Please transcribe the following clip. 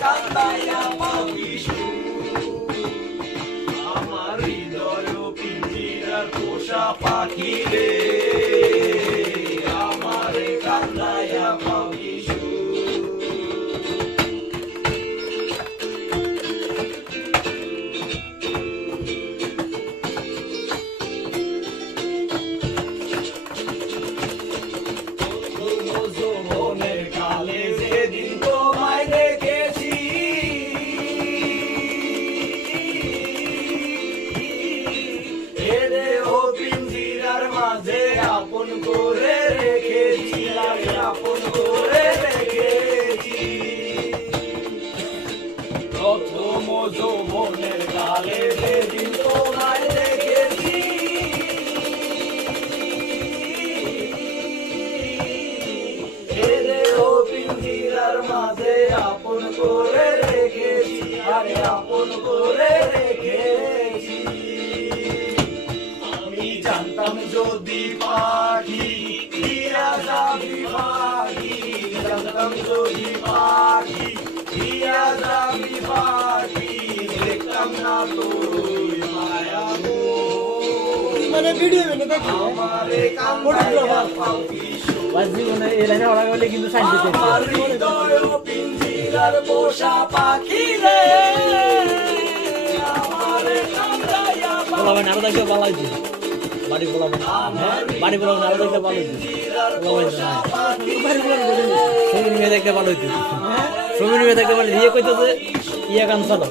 কান্দাইয়া পাবি আমার হৃদয় পিঞ্জিরার পোষা পাখি রে আমারে কান্দাইয়া পাবি যৌবনের কালে যেদিন তোমায় দেখেছি এরে ও পিঞ্জিরার মাঝে আপন করে রেখেছি আপন করে রেখেছি প্রথম যৌবনের কালে যেদিন তোমায় দেখেছি পিঞ্জিরার মাঝে আপন করে রেখেছি আরে আপন করে রেখেছি আমি জানতাম যদি পাখি দিয়া যাবি পাখি জানতাম যদি পাখি দিয়া যাবি পাখি দেখতাম না তোর মায়া মানে ভিডিও মেনে দেখি আমারে কান্দাইয়া পাবি জীবনে এই লাইনে ওরা গেলে কিন্তু সাইন দিতে আমার হৃদয় পিঞ্জিরার পোষা পাখি রে আমারে কান্দাইয়া বলাবে না দেখতে ভালো হইছে বাড়ি বলাবে বাড়ি বলাবে না দেখতে ভালো হইছে সুমিন মেয়ে দেখতে ভালো হইছে সুমিন মেয়ে দেখতে ভালো ইয়ে কইতেছে ইয়া গান চালো